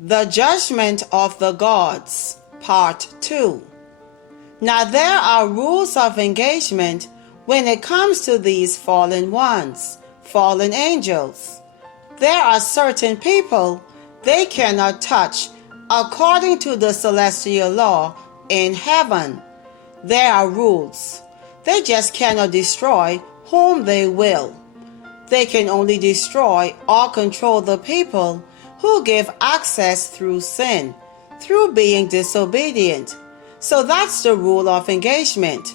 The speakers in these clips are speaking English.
The Judgment of the Gods, Part 2. Now there are rules of engagement when it comes to these fallen ones, fallen angels. There are certain people they cannot touch according to the celestial law in heaven. There are rules. They just cannot destroy whom they will. They can only destroy or control the people who give access through sin, through being disobedient. So that's the rule of engagement.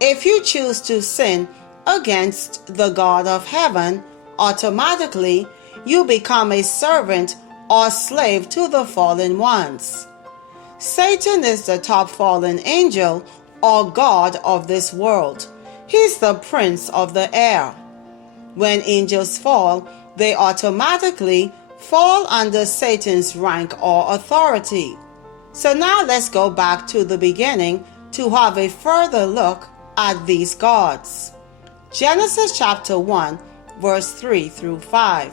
If you choose to sin against the God of heaven, automatically you become a servant or slave to the fallen ones. Satan is the top fallen angel or god of this world. He's the prince of the air. When angels fall, they automatically fall under Satan's rank or authority. So now let's go back to the beginning to have a further look at these gods. Genesis chapter 1, verse 3 through 5.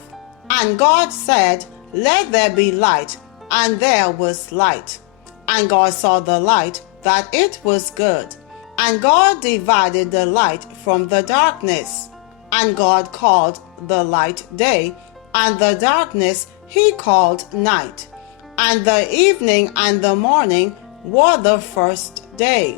And God said, "Let there be light," and there was light. And God saw the light, that it was good. And God divided the light from the darkness. And God called the light day, and the darkness he called night. And the evening and the morning were the first day.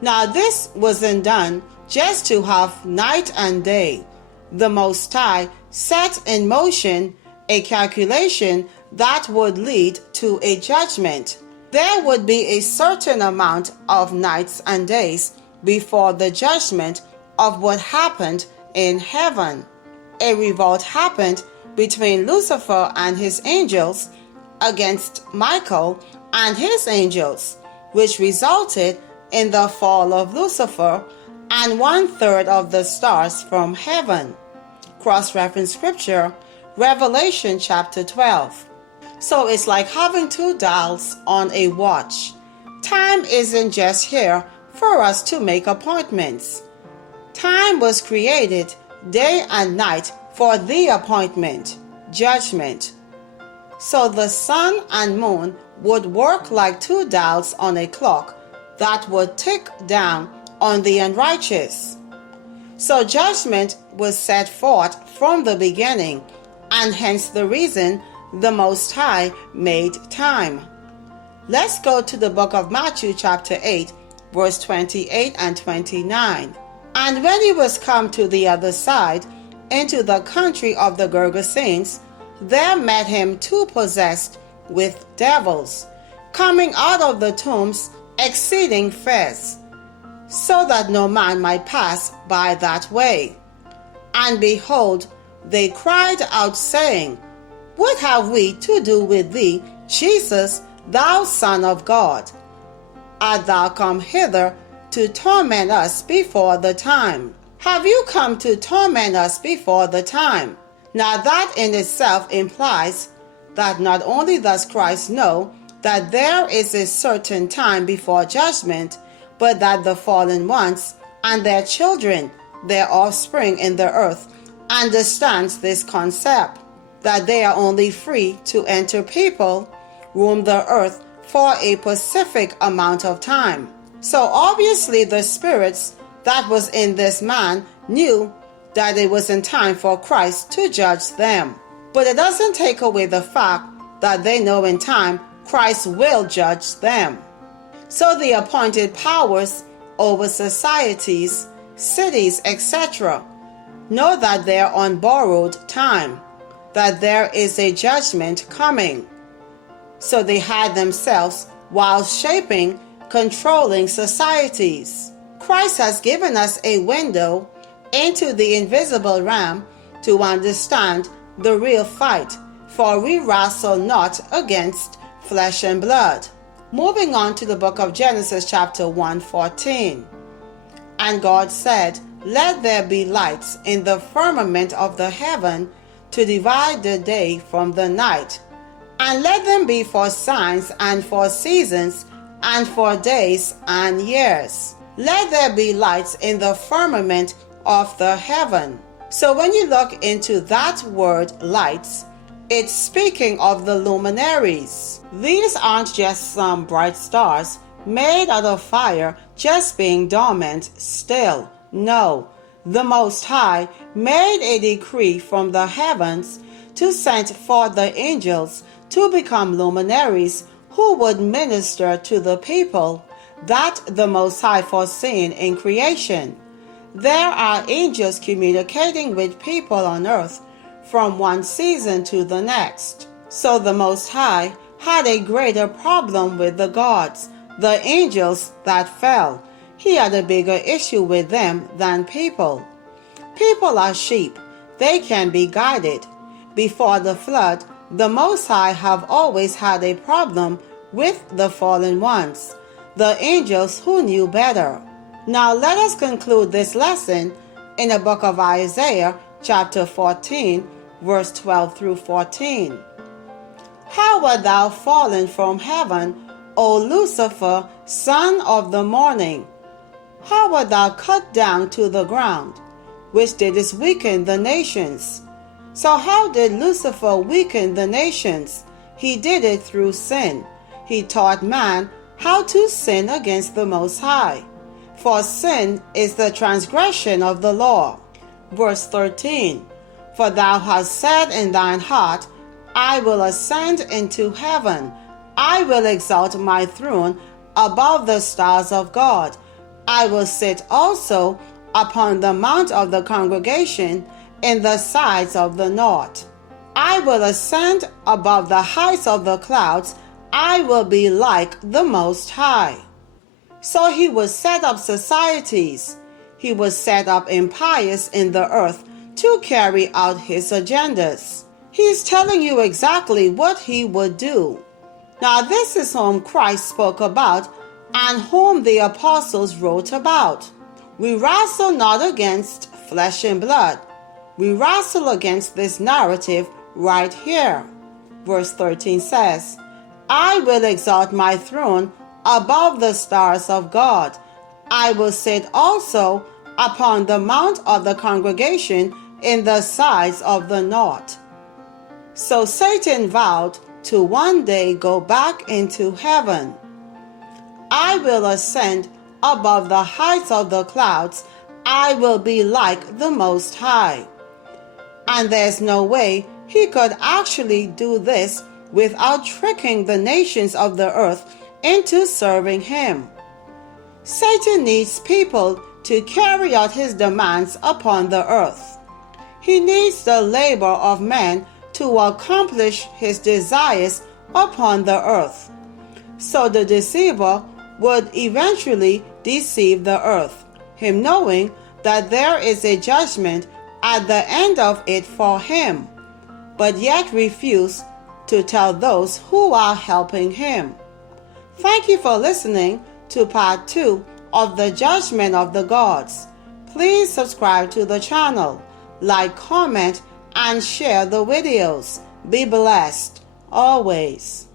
Now this wasn't done just to have night and day. The Most High set in motion a calculation that would lead to a judgment. There would be a certain amount of nights and days before the judgment of what happened in heaven. A revolt happened between Lucifer and his angels against Michael and his angels, which resulted in the fall of Lucifer and 1/3 of the stars from heaven. Cross-reference scripture, Revelation chapter 12. So it's like having two dials on a watch. Time isn't just here for us to make appointments. Time was created day and night for the appointment, judgment. So the sun and moon would work like two dials on a clock that would tick down on the unrighteous. So judgment was set forth from the beginning, and hence the reason the Most High made time. Let's go to the book of Matthew chapter 8, verse 28 and 29. And when he was come to the other side, into the country of the Gergesenes, there met him two possessed with devils, coming out of the tombs exceeding fierce, so that no man might pass by that way. And behold, they cried out, saying, What have we to do with thee, Jesus, thou Son of God? Art thou come hither to torment us before the time? Have you come to torment us before the time? Now that in itself implies that not only does Christ know that there is a certain time before judgment, but that the fallen ones and their children, their offspring in the earth, understands this concept, that they are only free to enter people, roam the earth for a specific amount of time. So obviously the spirits that was in this man knew that it wasn't time for Christ to judge them. But it doesn't take away the fact that they know in time Christ will judge them. So the appointed powers over societies, cities, etc. know that they're on borrowed time, that there is a judgment coming. So they hide themselves while shaping, controlling societies. Christ has given us a window into the invisible realm to understand the real fight, for we wrestle not against flesh and blood. Moving on to the book of Genesis chapter 1:14. And God said, Let there be lights in the firmament of the heaven to divide the day from the night, and let them be for signs and for seasons and for days and years. Let there be lights in the firmament of the heaven. So when you look into that word lights, It's speaking of the luminaries. These aren't just some bright stars made out of fire just being dormant still. No, the Most High made a decree from the heavens to send forth the angels to become luminaries who would minister to the people that the Most High foreseen in creation. There are angels communicating with people on earth from one season to the next. So the Most High had a greater problem with the gods, the angels that fell. He had a bigger issue with them than people. People are sheep. They can be guided. Before the flood, the Most High have always had a problem with the fallen ones, the angels who knew better. Now let us conclude this lesson in the book of Isaiah, chapter 14, verse 12 through 14. How art thou fallen from heaven, O Lucifer, son of the morning? How art thou cut down to the ground, which didst weaken the nations? So how did Lucifer weaken the nations? He did it through sin. He taught man how to sin against the Most High. For sin is the transgression of the law. Verse 13. For thou hast said in thine heart, I will ascend into heaven. I will exalt my throne above the stars of God. I will sit also upon the mount of the congregation in the sides of the north. I will ascend above the heights of the clouds. I will be like the Most High. So he would set up societies. He would set up empires in the earth to carry out his agendas. He's telling you exactly what he would do. Now this is whom Christ spoke about and whom the apostles wrote about. We wrestle not against flesh and blood. We wrestle against this narrative right here. Verse 13 says, I will exalt my throne above the stars of God. I will sit also upon the mount of the congregation in the sides of the north. So Satan vowed to one day go back into heaven. I will ascend above the heights of the clouds. I will be like the Most High. And there's no way he could actually do this without tricking the nations of the earth into serving him. Satan needs people to carry out his demands upon the earth. He needs the labor of man to accomplish his desires upon the earth. So the deceiver would eventually deceive the earth, him knowing that there is a judgment at the end of it for him, but yet refuse to tell those who are helping him. Thank you for listening to part 2 of the Judgment of the Gods. Please subscribe to the channel, like, comment, and share the videos. Be blessed always.